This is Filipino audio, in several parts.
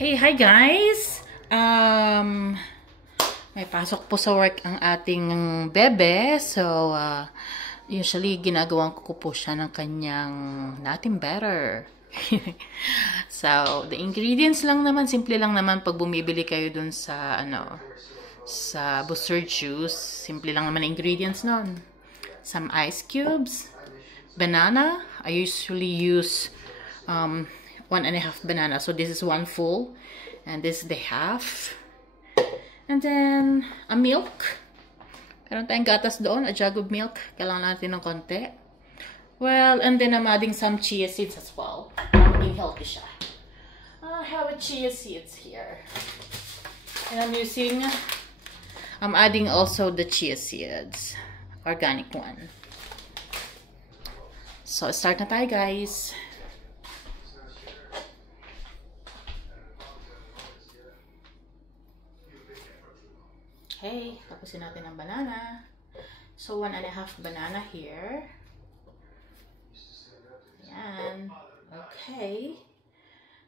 Okay, hi guys! May pasok po sa work ang ating bebe. So, usually ginagawan ko po siya ng kanyang nothing better. So, the ingredients lang naman, simple lang naman pag bumibili kayo dun sa, sa Booster Juice. Simple lang naman ingredients nun. Some ice cubes, banana. I usually use 1.5 banana. So this is one full and this is the half. And then a milk. Meron tayong gatas doon, a jug of milk. Kailangan natin ng konti. Well, and then I'm adding some chia seeds as well. Maging healthy siya. I have a chia seeds here. And I'm adding also the chia seeds. Organic one. So start na tayo guys. Okay, tapusin natin ang banana. So, 1.5 banana here. Yan. Okay.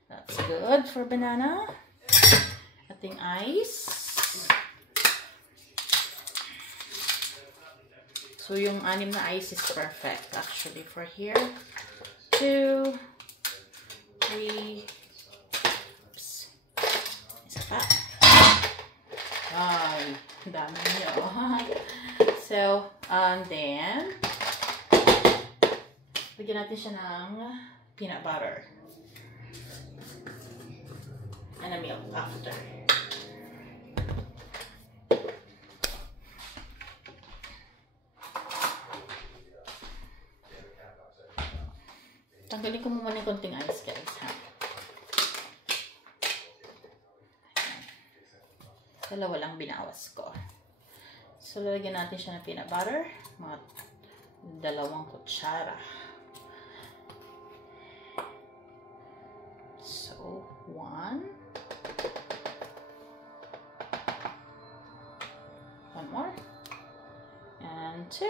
That's good for banana. Ating ice. So, yung 6 na ice is perfect actually for here. 2, 3. Oops. Isa pa. Ay, dami nyo. So, and then, lagyan natin siya ng peanut butter. And a milk after. Tanggalin ko muna ng konting ice guys, ha? Dalawa lang binawas ko. So, lalagyan natin siya ng peanut butter. Mga 2 kutsara. So, 1. 1 more. And 2.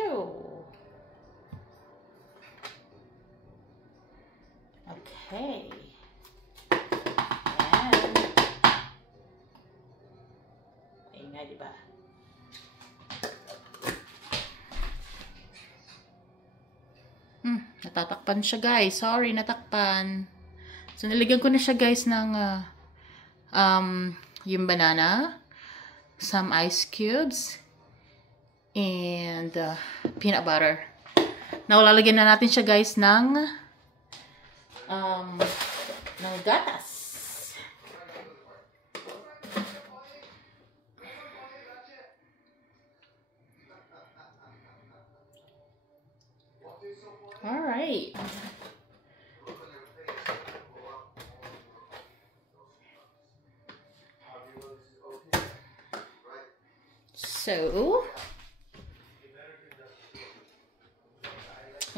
Okay. Diba? Natatakpan siya guys. Sorry, natakpan. So, nilagyan ko na siya guys ng yung banana, some ice cubes, and peanut butter. Now, lalagyan na natin siya guys ng gatas. Alright. So,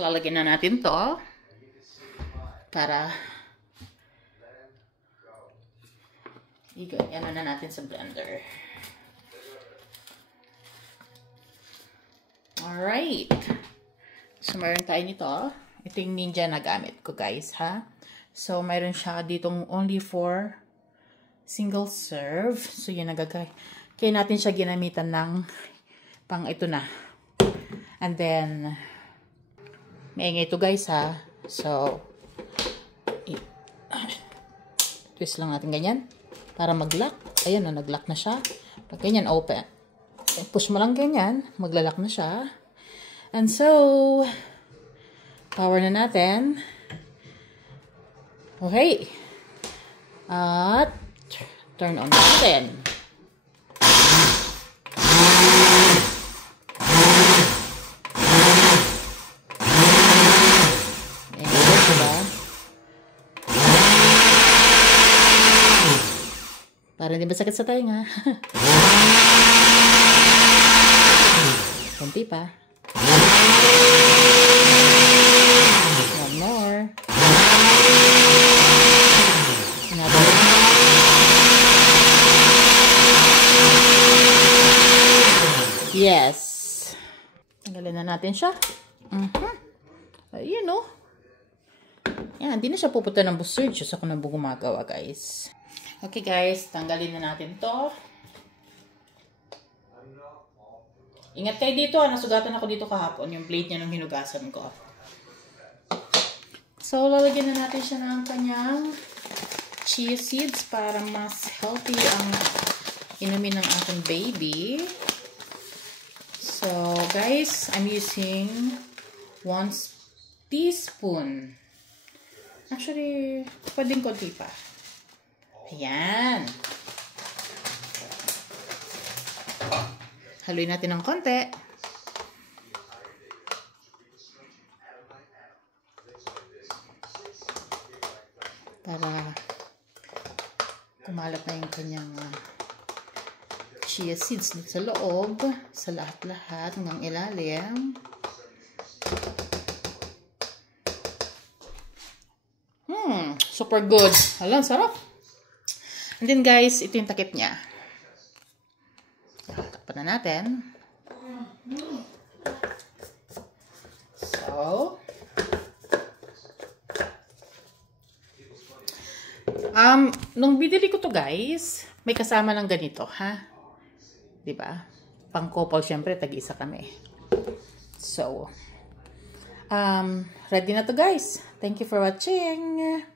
lalagyan na natin to para ano na natin sa blender. Alright. So, mayroon tayo nito. Ito yung Ninja na gamit ko, guys, ha? So, mayroon siya ditong only for single serve. So, yun nagagay. Kaya natin siya ginamitan ng pang ito na. And then, maingay ito, guys, ha? So, twist lang natin ganyan para mag-lock. Ayan na, nag-lock na siya. Pag ganyan, open. Push mo lang ganyan, magla-lock na siya. And so, power na natin. Okay. At, turn on natin. Ayan, diba? Para hindi masakit sa tainga. Kunti pa. One more. Another. Yes. Tanggalin na natin siya. Ayun, oh. Yan, hindi na siya pupunta ng Booster Juice ako na gumagawa, guys. Okay guys, tanggalin na natin to. Ingat kayo dito, nasugatan ako dito kahapon, yung blade niya nung hinugasan ko. So, lalagyan na natin siya ng kanyang chia seeds para mas healthy ang inumin ng ating baby. So, guys, I'm using 1 teaspoon. Actually, pwedeng konti pa. Ayan. Haluin natin ng konti. Para kumalat na yung kanyang chia seeds dito sa loob, sa lahat-lahat ng ilalim. Super good. Alam, sarap. And then guys, ito yung takip niya. Takpan na natin. So, nung binili ko to guys, may kasama ng ganito, ha? Diba? Pang couple, syempre, tag-isa kami. So, ready na to guys. Thank you for watching.